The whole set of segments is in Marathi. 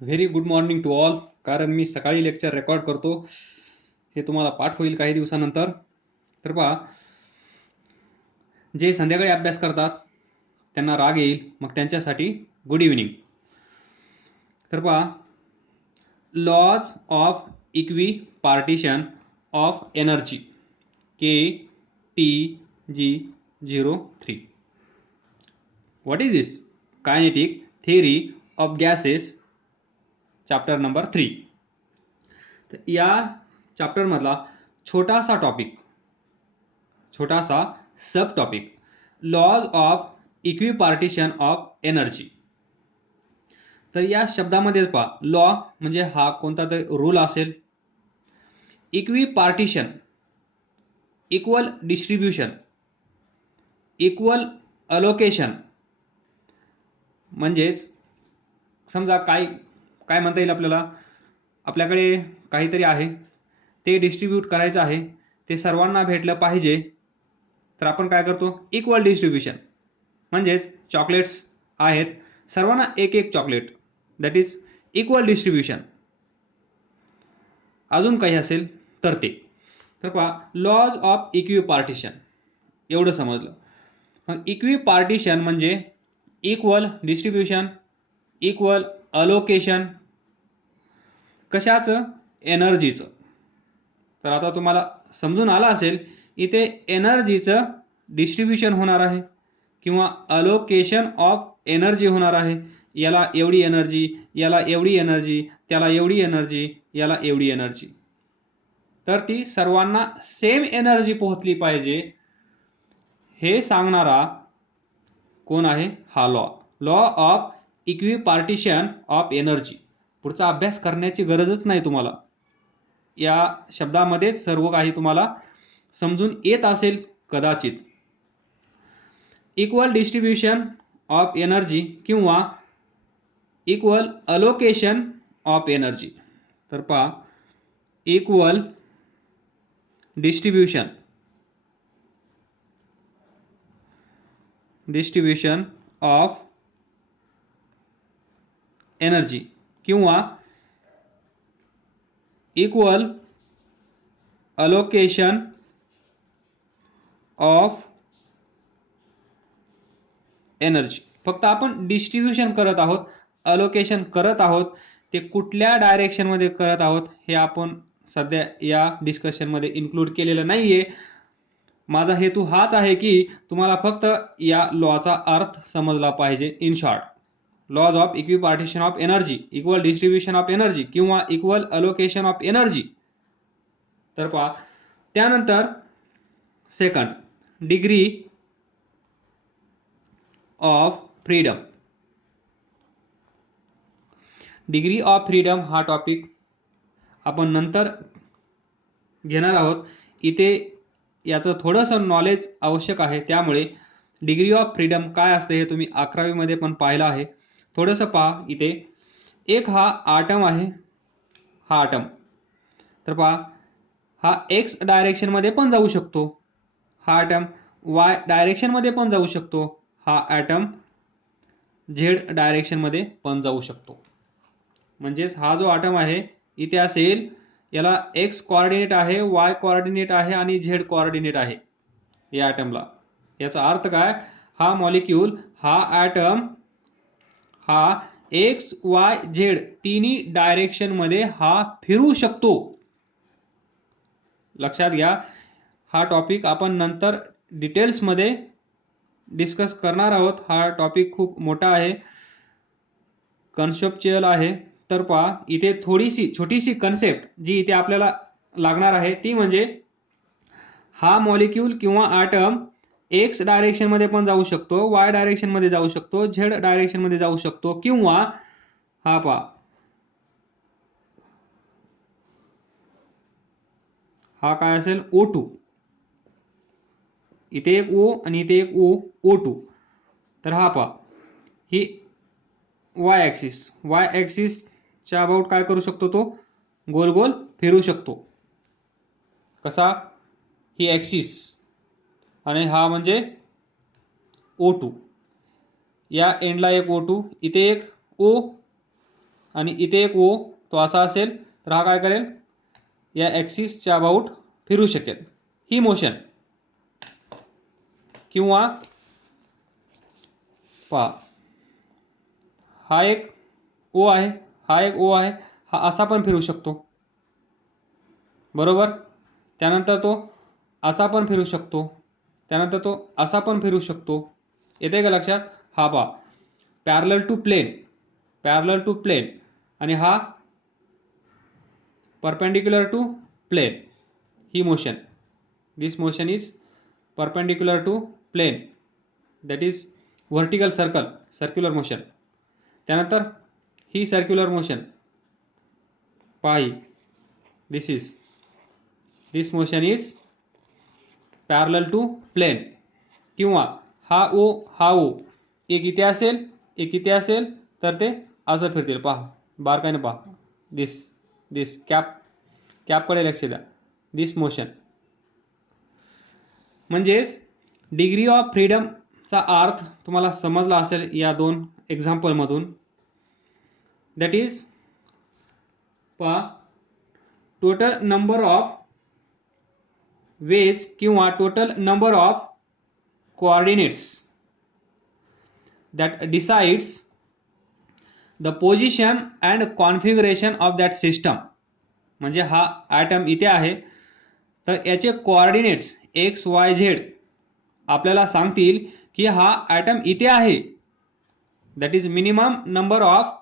Very good morning to all. कारण मी सकाळी लेक्चर रेकॉर्ड करतो, हे तुम्हाला पाठ होईल काही दिवसानंतर. तर पहा, जे संध्याकाळी अभ्यास करतात त्यांना राग येईल, मग त्यांच्यासाठी गुड इव्हिनिंग. तर पहा, laws of equipartition of energy KTG03. What is this? Kinetic theory of gases, chapter number 3. तर या चॅप्टरमधला छोटासा subtopic, laws of equipartition of energy. तर या शब्दामध्ये पहा, लॉ म्हणजे हा कोणता तरी रूल असेल. इक्विपार्टिशन, इक्वल डिस्ट्रीब्युशन, इक्वल अलोकेशन. म्हणजेच समजा काय म्हणता येईल आपल्याला, आपल्याकडे काहीतरी आहे, ते डिस्ट्रीब्यूट करायचं आहे, ते सर्वांना भेटलं पाहिजे, तर आपण काय करतो? Equal distribution. म्हणजेच चॉकलेट्स आहेत, सर्वांना एक एक chocolate, that is equal distribution. अजून काही असेल तर ते. तर पहा, लॉज ऑफ इक्विपार्टिशन एवढं समजलं. मग इक्विपार्टिशन म्हणजे इक्वल डिस्ट्रीब्युशन, इक्वल अलोकेशन. कशाचं? एनर्जीचं. तर आता तुम्हाला समजून आलं असेल, इथे एनर्जीचं डिस्ट्रीब्युशन होणार आहे किंवा अलोकेशन ऑफ एनर्जी होणार आहे. याला एवढी एनर्जी, याला एवढी एनर्जी, त्याला एवढी एनर्जी, याला एवढी एनर्जी. तर ती सर्वांना सेम एनर्जी पोहोचली पाहिजे, हे सांगणारा कोण आहे? हा law of equipartition of energy. पुढचा अभ्यास करण्याची गरजच नाही तुम्हाला, या शब्दामध्येच सर्व काही तुम्हाला समजून येत असेल कदाचित. इक्वल डिस्ट्रीब्युशन ऑफ एनर्जी किंवा इक्वल अलोकेशन ऑफ एनर्जी. तर पहा, इक्वल डिस्ट्रीब्युशन ऑफ एनर्जी किंवा इक्वल अलोकेशन ऑफ एनर्जी. फक्त आपण डिस्ट्रीब्युशन करत आहोत, अलोकेशन करत आहोत. ते कुठल्या डायरेक्शनमध्ये करत आहोत हे आपण सध्या या डिस्कशनमध्ये इन्क्लूड केलेलं नाहीये. माझा हेतू हाच आहे की तुम्हाला फक्त या लॉचा अर्थ समजला पाहिजे. In short, laws of equipartition of energy, equal distribution of energy किंवा इक्वल अलोकेशन ऑफ एनर्जी. तर पहा, त्यानंतर second, degree of freedom. Degree of freedom हा टॉपिक आपण नंतर घेणार आहोत. इथे याचं थोडंसं नॉलेज आवश्यक आहे, त्यामुळे डिग्री ऑफ फ्रीडम काय असते हे तुम्ही 11वी मध्ये पण पाहिलं आहे. थोडंसं पहा, इथे एक हा आटम आहे, हा आटम. तर पहा, हा एक्स डायरेक्शनमध्ये पण जाऊ शकतो, हा ॲटम वाय डायरेक्शनमध्ये पण जाऊ शकतो, हा ॲटम झेड डायरेक्शनमध्ये पण जाऊ शकतो. म्हणजेच हा जो ॲटम आहे इथे असेल, याला एक्स कोऑर्डिनेट आहे, वाय कोऑर्डिनेट आहे आणि झेड कोऑर्डिनेट आहे या ॲटमला. याचा अर्थ काय? हा मॉलिक्यूल, हा ॲटम हा एक्स वाय झेड तिन्ही डायरेक्शनमध्ये हा फिरू शकतो. लक्षात घ्या, हा टॉपिक आपण नंतर डिटेल्समध्ये डिस्कस करणार आहोत. हा टॉपिक खूप मोठा आहे, कन्सेप्च्युअल आहे. तर पहा, इथे थोडीशी छोटीशी कन्सेप्ट जी इथे आपल्याला लागणार आहे ती म्हणजे, हा मॉलिक्यूल किंवा ॲटम एक्स डायरेक्शनमध्ये पण जाऊ शकतो, वाय डायरेक्शनमध्ये जाऊ शकतो, झेड डायरेक्शनमध्ये जाऊ शकतो, किंवा हा पहा, हा काय असेल? O2. इथे एक O आणि इथे एक O2. तर हा पहा, ही वाय ॲक्सिसच्या अबाउट काय करू शकतो? तो गोल गोल फिरू शकतो. कसा? ही ॲक्सिस आणि हा म्हणजे O2. या एंडला एक O2, इथे एक O आणि इथे एक ओ, तो असा असेल तर हा काय करेल, या ॲक्सिसच्या अबाउट फिरू शकेल, ही मोशन. किंवा पहा, हा एक ओ आहे, हा एक ओ आहे, हा असा पण फिरू शकतो, बरोबर. त्यानंतर तो असा पण फिरू शकतो, त्यानंतर तो असा पण फिरू शकतो. येते का लक्षात? हा पहा, parallel to plane, parallel to plane, आणि हा परपेंडिक्युलर टू प्लेन, ही motion. This motion is perpendicular to plane, that is vertical circle, circular motion. त्यानंतर ही सर्क्युलर मोशन, पाही, this motion is parallel to plane. किंवा हा ओ एक इथे असेल, एक इथे असेल, तर ते असं फिरतील. पहा बारकाईने पहा, दिस कॅपकडे लक्ष द्या, दिस मोशन. म्हणजेच डिग्री ऑफ फ्रीडमचा अर्थ तुम्हाला समजला असेल या दोन एक्झाम्पलमधून. दॅट इज, पहा, टोटल नंबर ऑफ वेज किंवा total number of coordinates that decides the position and configuration of that system. म्हणजे हा ॲटम इथे आहे, तर याचे कोऑर्डिनेट्स एक्स वाय झेड आपल्याला सांगतील की हा ॲटम इथे आहे. That is minimum number of,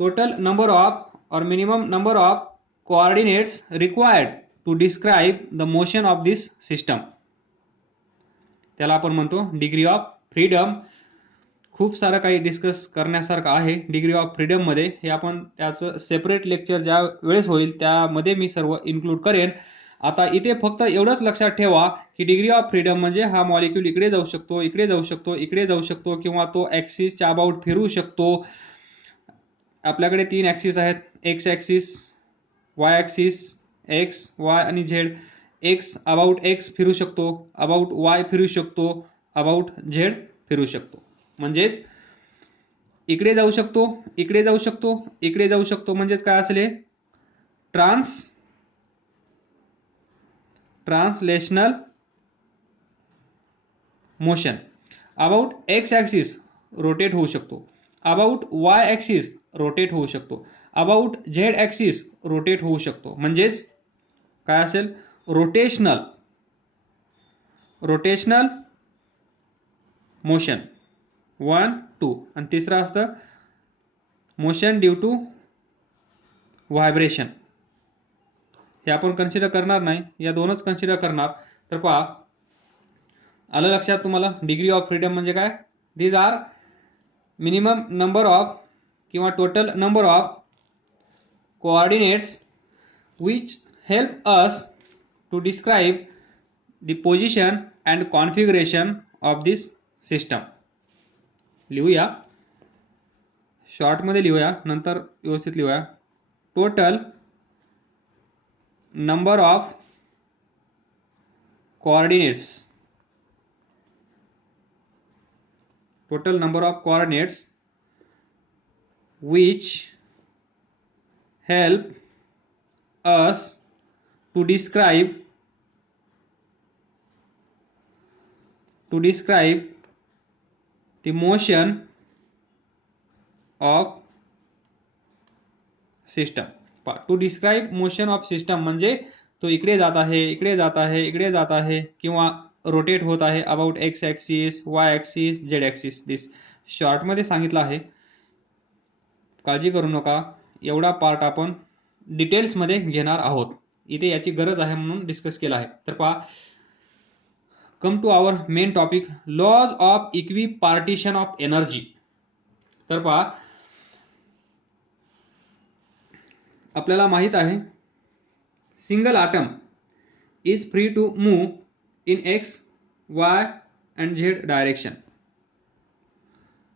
total number of और minimum number of coordinates required to describe the motion of this system. त्याला आपण म्हणतो डिग्री ऑफ फ्रीडम. खूप सारं काही डिस्कस करण्यासारखं आहे डिग्री ऑफ फ्रीडममध्ये. हे आपण त्याचं सेपरेट लेक्चर ज्या वेळेस होईल त्यामध्ये मी सर्व इन्क्लूड करेन. आता इथे फक्त एवढंच लक्षात ठेवा की डिग्री ऑफ फ्रीडम म्हणजे हा मॉलिक्यूल इकडे जाऊ शकतो, इकडे जाऊ शकतो, इकडे जाऊ शकतो, किंवा तो ॲक्सिसच्या अबाउट फिरू शकतो. आपल्याकडे 3 ॲक्सिस आहेत, x axis, Y axis, x Y आणि झेड. एक्स अबाउट एक्स फिरू शकतो, अबाउट वाय फिरू शकतो, अबाउट झेड फिरू शकतो. म्हणजेच इकडे जाऊ शकतो, इकडे जाऊ शकतो, इकडे जाऊ शकतो. म्हणजेच काय असेल, translational motion. About X axis rotate होऊ शकतो, अबाउट वाय ॲक्सिस रोटेट होऊ शकतो, अबाउट झेड ॲक्सिस रोटेट होऊ शकतो. म्हणजेच काय असेल, रोटेशनल मोशन 1 2. आणि तिसरं असतं मोशन ड्यू टू व्हायब्रेशन. हे आपण कन्सिडर करणार नाही, या दोनच कन्सिडर करणार. तर पहा, आलं लक्षात तुम्हाला डिग्री ऑफ फ्रीडम म्हणजे काय? These are minimum number of किंवा total number of coordinates which help us to describe the position and configuration of this system. लिहूया, शॉर्टमध्ये लिहूया, नंतर व्यवस्थित लिहूया. Total number of coordinates, total number of coordinates which help us to describe the motion of system. To describe motion of system म्हणजे तो इकडे जात आहे, इकडे जात आहे, इकडे जात आहे, किंवा रोटेट होत आहे about X axis, Y axis, Z axis. This शॉर्टमध्ये सांगितलं आहे, काळजी करू नका. एवढा पार्ट आपण डिटेल्समध्ये घेणार आहोत. इथे याची गरज आहे म्हणून डिस्कस केला आहे. तर पहा, come to our main topic, laws of equipartition of energy. तर पहा, आपल्याला माहित आहे single atom is free to move in x y and z direction.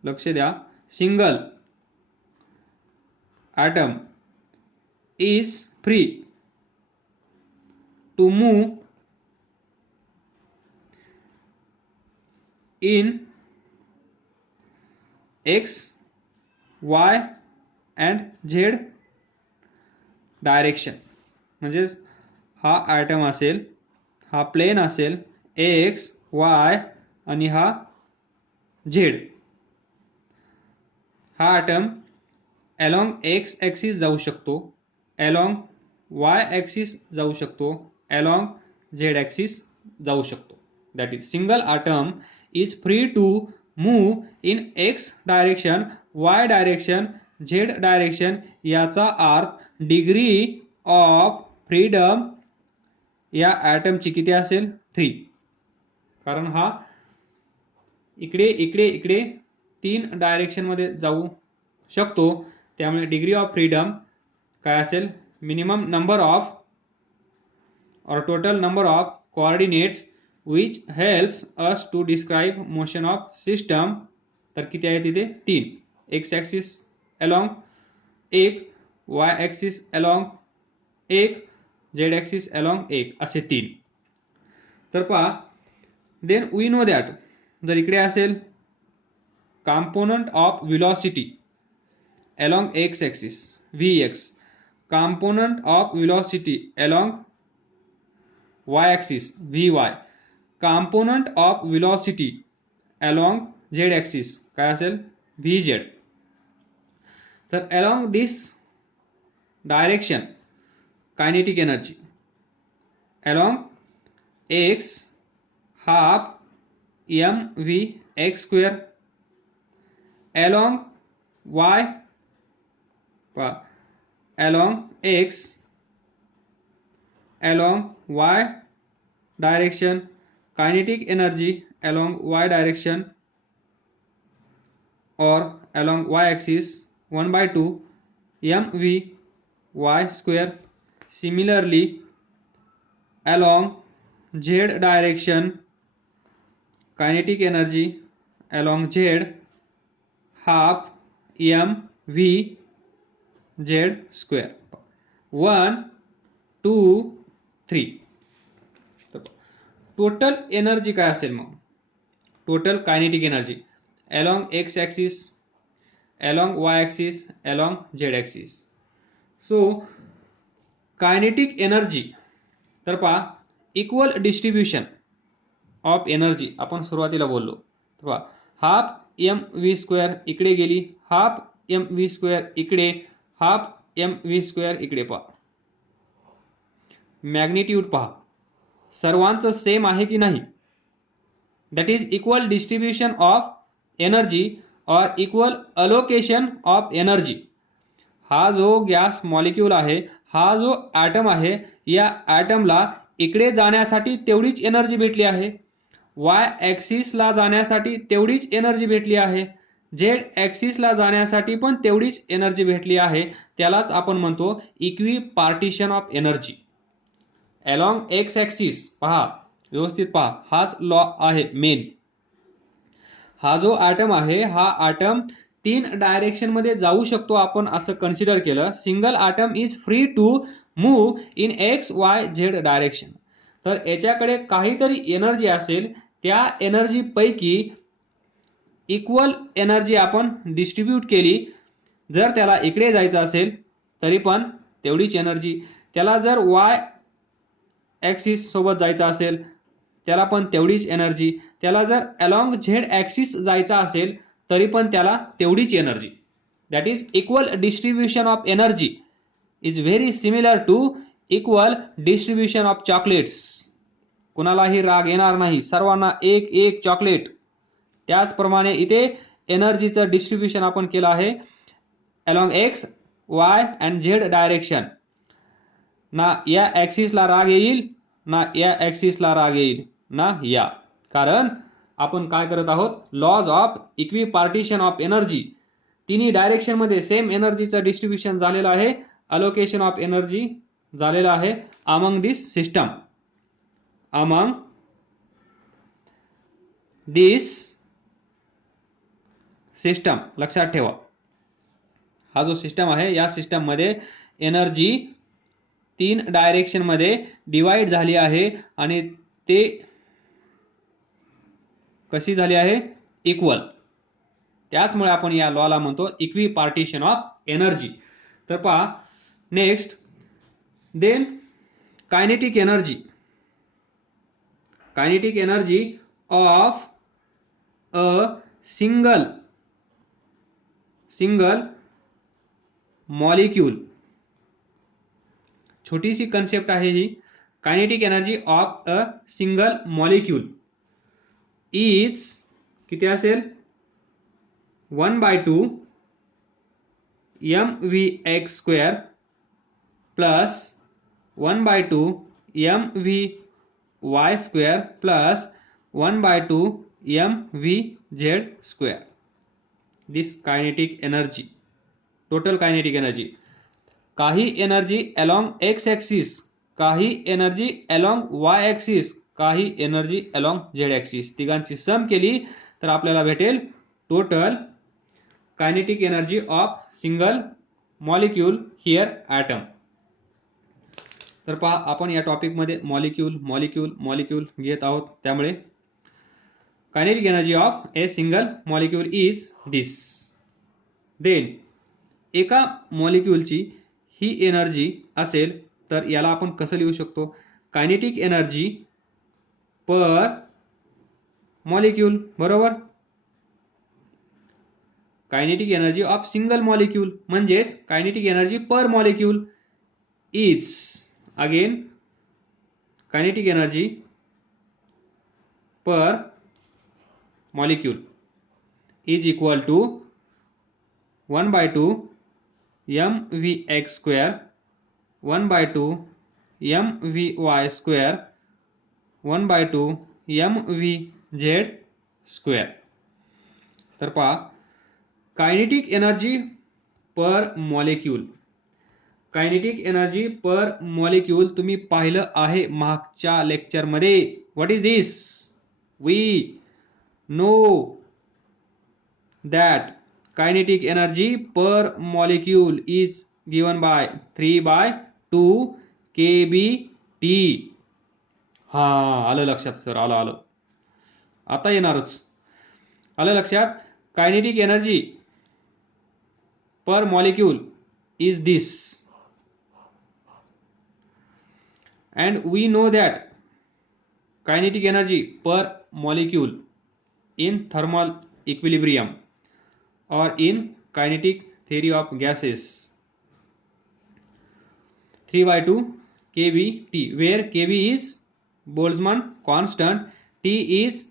लक्ष द्या, single atom is free to move in x, y and z direction. म्हणजेच हा ॲटम असेल, हा प्लेन असेल एक्स वाय आणि हा झेड. हा ॲटम अलॉंग एक्स ॲक्सिस जाऊ शकतो, अलॉंग वाय ॲक्सिस जाऊ शकतो, अलॉंग झेड ॲक्सिस जाऊ शकतो. That is single atom is free to move in x direction, y direction, z direction. याचा अर्थ डिग्री ऑफ फ्रीडम या ॲटमची किती असेल? 3. कारण हा इकडे इकडे इकडे 3 डायरेक्शनमध्ये जाऊ शकतो, त्यामुळे डिग्री ऑफ फ्रीडम काय असेल? Minimum number of or total number of coordinates which helps us to describe motion of system. तर किती आहे तिथे? 3. x axis along 1, y axis along 1, z axis along 1 असे 3. तर पहा, then we know that जर इकडे असेल component of velocity along x axis vx, component of velocity along y axis vy, component of velocity along z axis काय असेल? vz. तर along this direction kinetic energy along x half mv x square, along y along x along y direction kinetic energy along y direction or along y axis 1/2 mv y square. Similarly along z direction kinetic energy along z half mv z square. 1 2 3. Total energy काय असेल मग? Total kinetic energy along X axis, along Y axis, along Z axis. So kinetic energy, तर पहा इक्वल डिस्ट्रीब्युशन ऑफ एनर्जी आपण सुरुवातीला बोललो. तर पहा हाफ एम व्ही स्क्वेअर इकडे गेली, हाफ एम व्ही स्क्वेअर इकडे, हाफ एम व्ही स्क्वेअर इकडे. पहा मॅग्निट्यूड पहा सर्वांचं सेम आहे की नाही? That is equal distribution of energy और इक्वल अलोकेशन ऑफ एनर्जी. हा जो गॅस मॉलिक्यूल आहे, हा जो ॲटम आहे, या ॲटमला इकडे जाण्यासाठी तेवढीच एनर्जी भेटली आहे, वाय ॲक्सिसला जाण्यासाठी तेवढीच एनर्जी भेटली आहे, झेड ॲक्सिसला जाण्यासाठी पण तेवढीच एनर्जी भेटली आहे. त्यालाच आपण म्हणतो equi partition of energy along X axis. पहा व्यवस्थित पहा, हाच लॉ आहे मेन. हा जो ॲटम आहे, हा ॲटम 3 डायरेक्शनमध्ये जाऊ शकतो आपण असं कन्सिडर केलं. Single atom is free to move in x Y Z direction. तर याच्याकडे काहीतरी एनर्जी असेल, त्या एनर्जी पैकी इक्वल एनर्जी आपण डिस्ट्रीब्यूट केली. जर त्याला इकडे जायचं असेल तरी पण तेवढीच एनर्जी, त्याला जर वाय ॲक्सिस सोबत जायचं असेल त्याला पण तेवढीच एनर्जी, त्याला जर अलॉंग झेड ॲक्सिस जायचा असेल तरी पण त्याला तेवढीच energy. That is equal distribution of energy is very similar to equal distribution of chocolates. कुणालाही राग येणार नाही, सर्वांना एक एक चॉकलेट. त्याचप्रमाणे इथे एनर्जीचं डिस्ट्रीब्युशन आपण केलं आहे along x y and z direction. ना या ॲक्सिसला राग येईल, ना या ॲक्सिसला राग येईल, ना या. कारण आपण काय करत आहोत? Laws of equipartition of energy. तिन्ही डायरेक्शनमध्ये सेम एनर्जीचं डिस्ट्रीब्युशन झालेलं आहे, अलोकेशन ऑफ एनर्जी झालेलं आहे अमंग दिस सिस्टम. अमंग दिस सिस्टम लक्षात ठेवा, हा जो सिस्टम आहे या सिस्टममध्ये एनर्जी 3 डायरेक्शनमध्ये डिवाइड झाली आहे आणि ते कशी झाली आहे? इक्वल. त्याचमुळे आपण या लॉला म्हणतो इक्वी पार्टिशन ऑफ एनर्जी. तर पहा next, then kinetic energy. Kinetic energy of a single molecule. छोटीशी कन्सेप्ट आहे ही. Kinetic energy of a single molecule is किती असेल, 1/2 mvx² plus 1/2 mvy² plus 1/2 mvz². This kinetic energy, total kinetic energy. काही एनर्जी अलॉन्ग एक्स ॲक्सिस, काही एनर्जी अलॉन्ग वाय ॲक्सिस, काही एनर्जी अलॉन्ग झेड ॲक्सिस. तिघांची सम केली तर आपल्याला भेटेल total kinetic energy of single molecule here item. तर पहा आपण या टॉपिकमध्ये मॉलिक्यूल घेत आहोत, त्यामुळे kinetic energy of a single molecule is this. Then एका मॉलिक्यूलची ही एनर्जी असेल तर याला आपण कसं लिहू शकतो, कायनेटिक एनर्जी पर मॉलिक्यूल. बरोबर, kinetic energy of single molecule म्हणजेच kinetic energy per molecule is, again kinetic energy per molecule is equal to 1/2 mvx², 1/2 mvy², 1/2 mvz². तर पहा kinetic energy per molecule. Kinetic energy per molecule तुम्ही पाहिलं आहे मागच्या लेक्चरमध्ये. What is this? We know that kinetic energy per molecule is given by 3/2 kBT. हा, आलं लक्षात सर, आलं आता येणारच. आलं लक्षात. Kinetic energy per molecule is this, and we know that kinetic energy per molecule in thermal equilibrium or in kinetic theory of gases 3/2 kBT, where kB is Boltzmann constant, T is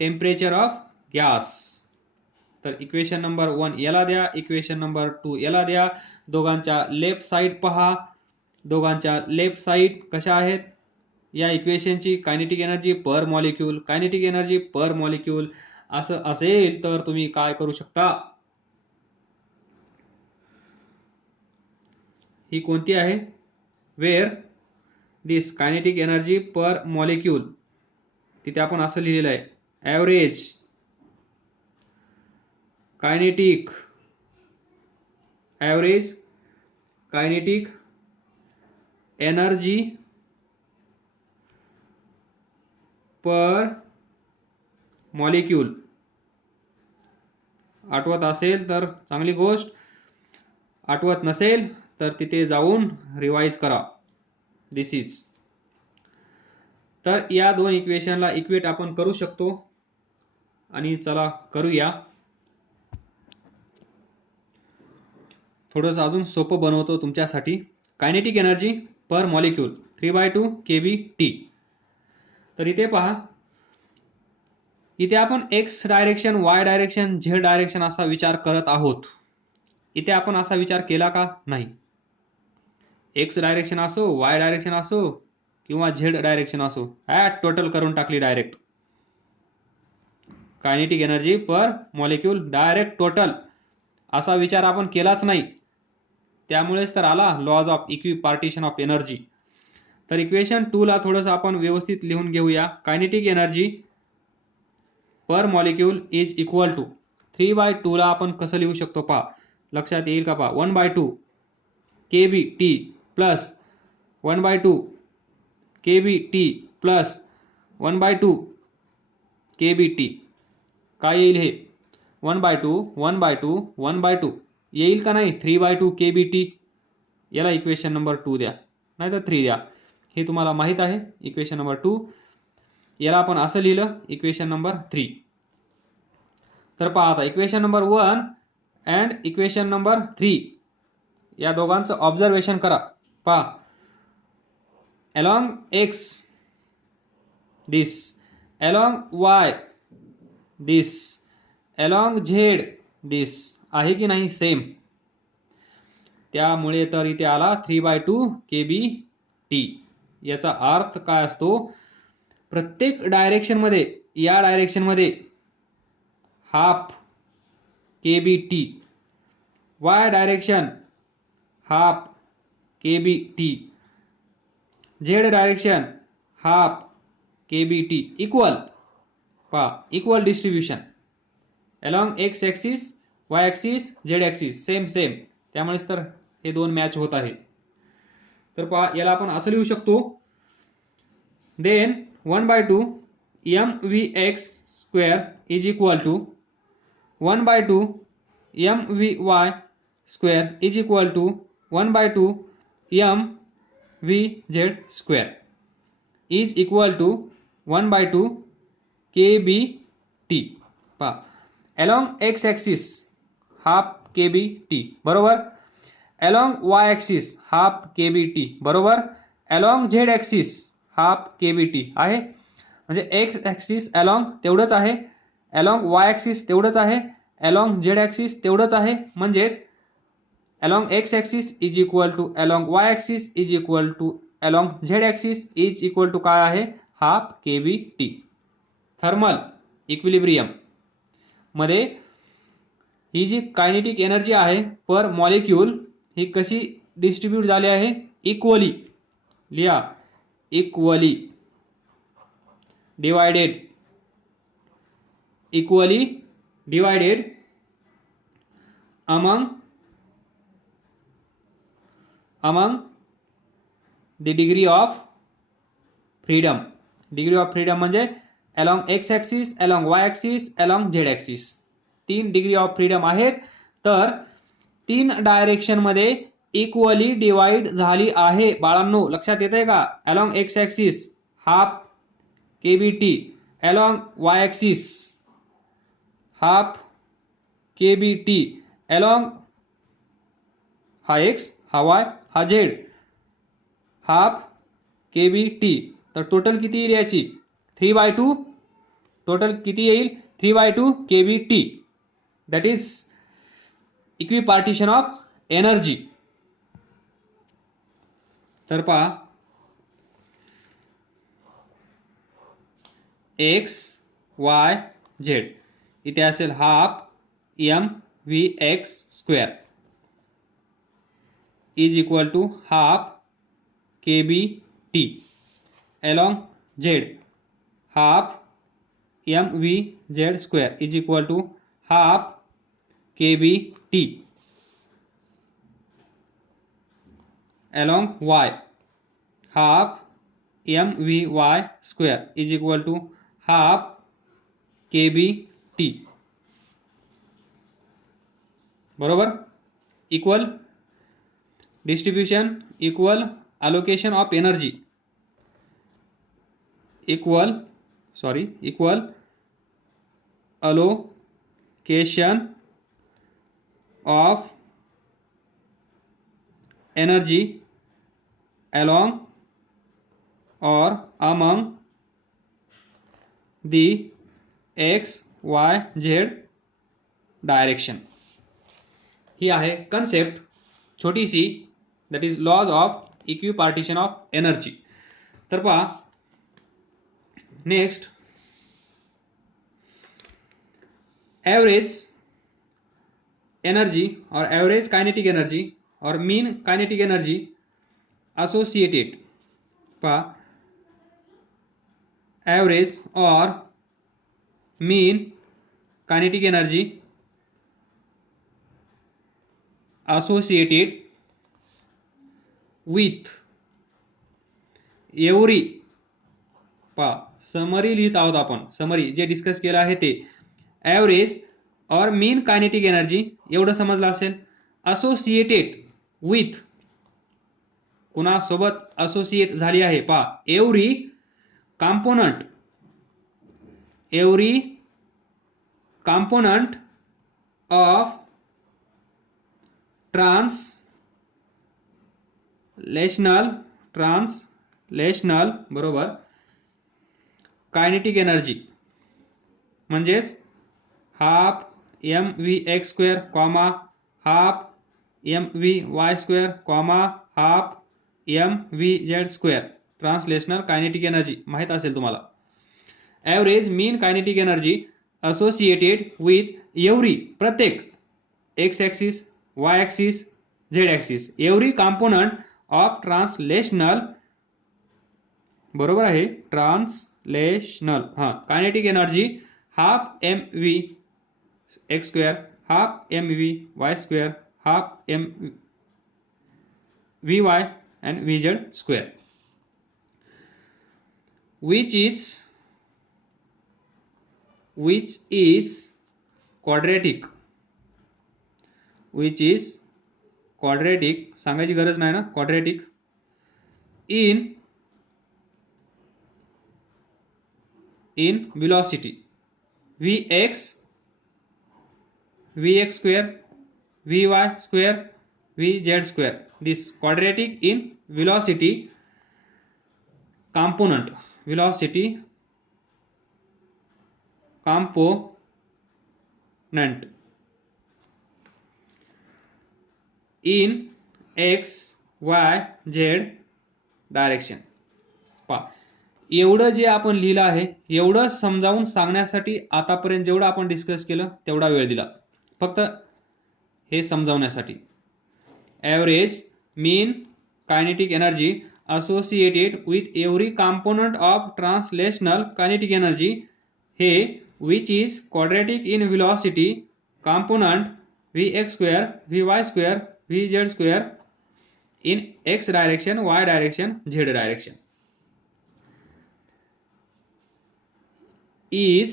temperature of gas. तर इक्वेशन नंबर 1 याला द्या, इक्वेशन नंबर 2 याला द्या. दोघांच्या लेफ्ट साइड पहा, दोघांच्या लेफ्ट साइड कशा आहेत या इक्वेशनची. Kinetic energy per molecule, kinetic energy per molecule असं असेल तर तुम्ही काय करू शकता, ही कोणती आहे, वेअर दिस कायनेटिक एनर्जी पर मॉलिक्यूल, तिथे आपण असं लिहिलेलं आहे, average kinetic energy per molecule. आठवत असेल तर चांगली गोष्ट, आठवत नसेल तर तिथे जाऊन रिवाइज करा. दिस इज. तर या दोन इक्वेशनला इक्वेट आपण करू शकतो आणि चला करूया. थोडंसं अजून सोपं बनवतो तुमच्यासाठी. Kinetic energy per molecule 3/2 kBT. तर इथे पहा, इथे आपण x direction, y direction, z direction असा विचार करत आहोत. इथे आपण असा विचार केला का? नाही. एक्स डायरेक्शन असो, वाय डायरेक्शन असो किंवा झेड डायरेक्शन असो, टोटल करून टाकली direct. Kinetic energy per molecule direct total असा विचार आपण केलाच नाही. त्यामुळेच तर आला laws of equipartition of energy. तर इक्वेशन 2 ला थोडंसं आपण व्यवस्थित लिहून घेऊया. Kinetic energy per molecule is equal to 3/2 ला आपण कसं लिहू शकतो पहा, लक्षात येईल का पहा. 1/2 kBT plus 1/2 kBT plus 1/2 kBT. काय येईल हे? 1/2 1/2 1/2 येईल का नाही? 3/2 KBT. याला इक्वेशन नंबर 2 द्या, नाही तर 3 द्या, हे तुम्हाला माहित आहे. इक्वेशन नंबर 2 याला आपण असं लिहिलं, इक्वेशन नंबर 3. तर पहा आता equation number 1 and equation number 3 या दोघांचं ऑब्झर्वेशन करा. पहा, along x this, along y this, along z this आहे की नाही सेम. त्यामुळे तर इथे आला 3/2 KBT. याचा अर्थ काय असतो? प्रत्येक डायरेक्शन मध्ये, या डायरेक्शन मध्ये half KBT, y direction half KBT, z direction half KBT, equal. पहा, equal distribution along x axis, y axis, z axis same same. त्यामुळेच तर हे दोन मॅच होत आहे. तर पहा, याला आपण असं लिहू शकतो, then 1/2 mvx square is equal to 1/2 mvy square is equal to 1/2 mvz square is equal to 1/2 KBT. पहा, along x axis half KBT बरोबर, along y axis half KBT बरोबर, along z axis half KBT आहे. म्हणजे x ॲक्सिस अलॉंग तेवढंच आहे, अलॉंग y ॲक्सिस तेवढंच आहे, अलॉंग z ॲक्सिस तेवढंच आहे. म्हणजेच along x axis is equal to along y axis is equal to along z axis is equal to काय आहे? Half KBT. थर्मल इक्विलिब्रियम मध्ये ही जी कायनेटिक एनर्जी आहे पर मॉलिक्यूल ही कशी डिस्ट्रीब्यूट झाली आहे? इक्वली. लिहा, equally divided, equally divided among the degree of freedom. Degree of freedom म्हणजे along x axis, along y axis, along z axis. 3 degree of freedom आहेत. तर 3 डायरेक्शन मध्ये इक्वली डिवाइड झाली आहे. बाळांनो, लक्षात येतंय का? Along x axis half KBT, along y axis half KBT, along हा x, हा y, हा z हाफ KBT. तर टोटल किती येईल याची? 3/2. टोटल किती येईल? 3/2 KBT. That is equipartition of energy. तर पहा, x y z इथे असेल half mvx square is equal to half KBT, along z half mvz square is equal to half KBT, along y half mvy square is equal to half KBT. बरोबर, equal distribution, equal allocation of energy, equal allocation of energy along or among the x y z direction. ही आहे कन्सेप्ट छोटीशी, that is laws of equipartition of energy. तर पहा, नेक्स्ट एवरेज एनर्जी और एवरेज काइनेटिक एनर्जी और मीन काइनेटिक एनर्जी एसोसिएटेड. पहा, एवरेज और mean kinetic energy associated with every. पहा, समरी लिहित आहोत आपण, समरी जे डिस्कस केलं आहे ते. एवरेज और मीन कायनेटिक एनर्जी एवढं समजलं असेल. असोसिएटेड विथ कुणासोबत असोसिएट झाली आहे पहा, एव्हरी कॉम्पोनंट ऑफ ट्रान्सलेशनल बरोबर कायनेटिक एनर्जी म्हणजेच half mv(x²), half mv(y²), half mvz². Translational kinetic energy माहित असेल तुम्हाला. Average mean kinetic energy associated with every प्रत्येक X axis, Y axis, Z axis, every component of translational बरोबर आहे translational kinetic energy half mv(x²), half mvy², half mvy and vz², which is quadratic, सांगायची गरज नाही ना, quadratic in velocity vx², vy², vz². This quadratic in velocity component in x, y, z direction. पहा, एवढं जे आपण लिहिलं आहे, एवढं समजावून सांगण्यासाठी आतापर्यंत जेवढं आपण डिस्कस केलं तेवढा वेळ दिला फक्त हे समजावण्यासाठी. Average mean kinetic energy associated with every component of translational kinetic energy हे which is quadratic in velocity component vx², vy², vz² in x direction, y direction, z direction is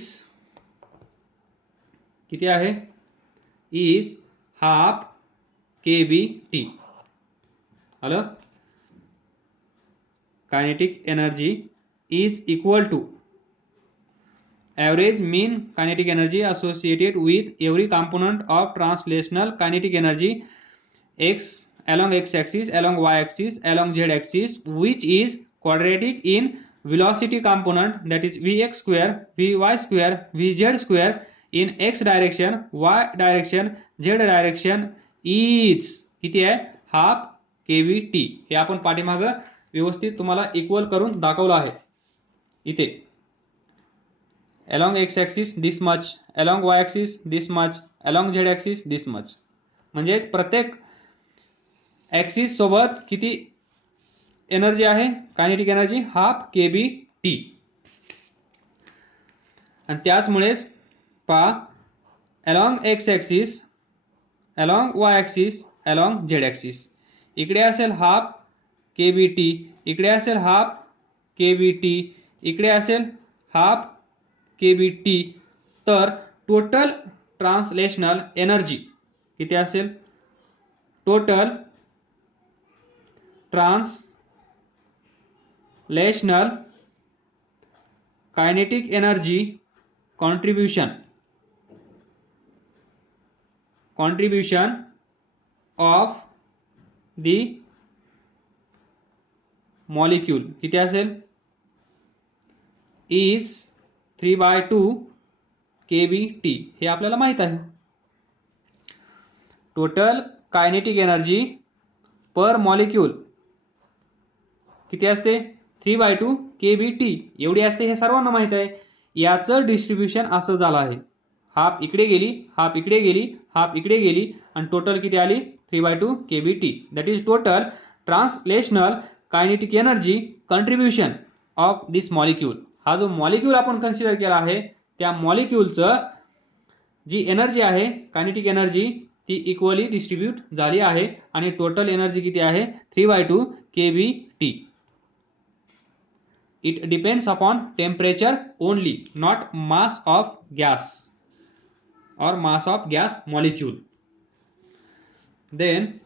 किती आहे, is half kBt. आलं, kinetic energy is equal to average mean kinetic energy associated with every component of translational kinetic energy x along x axis, along y axis, along z axis, which is quadratic in velocity component, that is vx², vy², vz² in x direction, y direction, z direction is किती आहे, हाफ kBt. हे आपण पाठीमागं व्यवस्थित तुम्हाला इक्वल करून दाखवलं आहे. इथे along x axis this much, along y axis this much, along z axis this much. म्हणजे प्रत्येक ॲक्सिस सोबत किती एनर्जी आहे, कायनेटिक एनर्जी हाफ kBt. आणि त्याचमुळेच पहा, along x axis, along y axis, along z axis इकडे असेल हाफ kBt, इकडे असेल हाफ kBt, इकडे असेल हाफ kBt. तर टोटल ट्रान्सलेशनल एनर्जी किती असेल, total translational kinetic energy contribution of the molecule किती असेल, इज 3/2 kBt. हे आपल्याला माहित आहे. Total kinetic energy per molecule किती असते, 3/2 kBt एवढी असते. हे सर्वांना माहित आहे. याचं डिस्ट्रीब्युशन असं झालं आहे, हाफ इकडे गेली, हाफ इकडे गेली, हाफ इकडे गेली आणि टोटल किती आली, 3/2 kBt. That is total translational kinetic energy contribution of this molecule. हा जो मॉलिक्यूल आपण कन्सिडर केला आहे त्या मॉलिक्यूलचं जी एनर्जी आहे, कायनेटिक एनर्जी, ती इक्वली डिस्ट्रीब्यूट झाली आहे आणि टोटल एनर्जी किती आहे, 3/2 kBt. It depends upon temperature only, not mass of gas. or mass of gas molecule. Then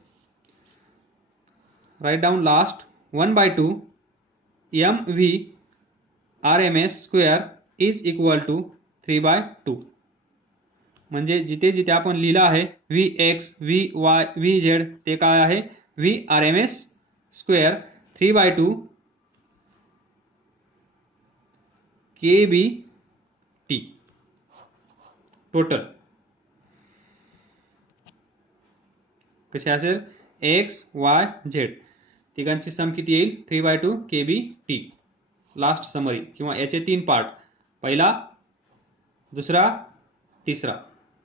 write down last 1/2 mv RMS square is equal to 3/2. म्हणजे जिथे जिथे आपण लिहिलं आहे Vx, Vy, Vz ते काय आहे VRMS स्क्वेअर 3/2 kBT टोटल. कसे असेल एक्स वाय झेड तिघांची सम किती येईल 3/2 kBT. लास्ट समरी किंवा याचे 3 पार्ट, पहिला, दुसरा, तिसरा,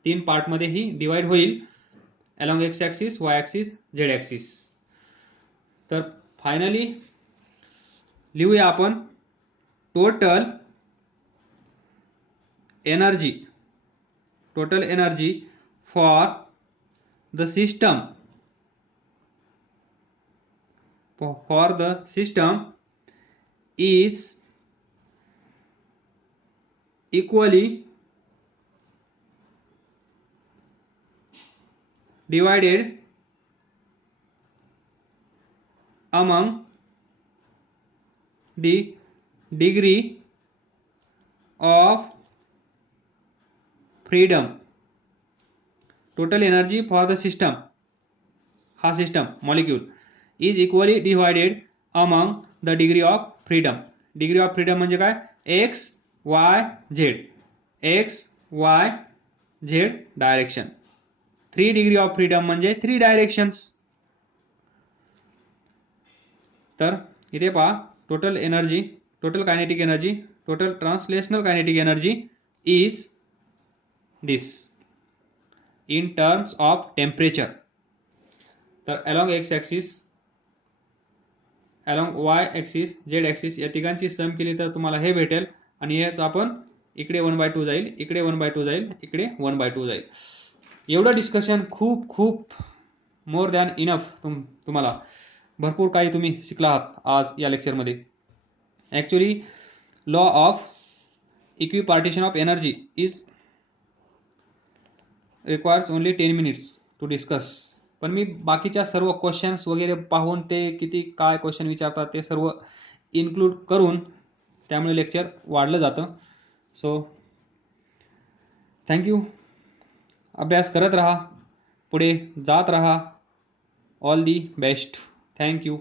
3 पार्टमध्ये ही डिवाइड होईल along X axis, Y axis, Z axis. तर फायनली लिहूया आपण total energy for the system is equally divided among the degree of freedom. Total energy for the system, हा system molecule is equally divided among the degree of freedom. Degree of freedom म्हणजे काय X Y Z direction. 3 degree of freedom म्हणजे 3 डायरेक्शन्स. तर इथे पहा total energy, total kinetic energy, total translational kinetic energy is this in terms of temperature. तर along X axis, along Y axis, Z axis या तिघांची सम केली तर तुम्हाला हे भेटेल. आणि हेच आपण इकडे 1/2 जाईल, इकडे 1/2 जाईल, इकडे 1/2 जाईल. एवढं डिस्कशन खूप खूप मोर दॅन इनफ. तुम्हाला भरपूर काही तुम्ही शिकला आहात आज या लेक्चरमध्ये. Actually law of equipartition of energy is requires only 10 minutes to discuss. पण मी बाकीच्या सर्व क्वेश्चन्स वगैरे पाहून ते किती काय क्वेश्चन विचारतात ते सर्व इन्क्लूड करून त्यामुळे लेक्चर वाढलं जातं. So thank you. अभ्यास करत राहा, पुढे जात राहा. All the best. थँक्यू.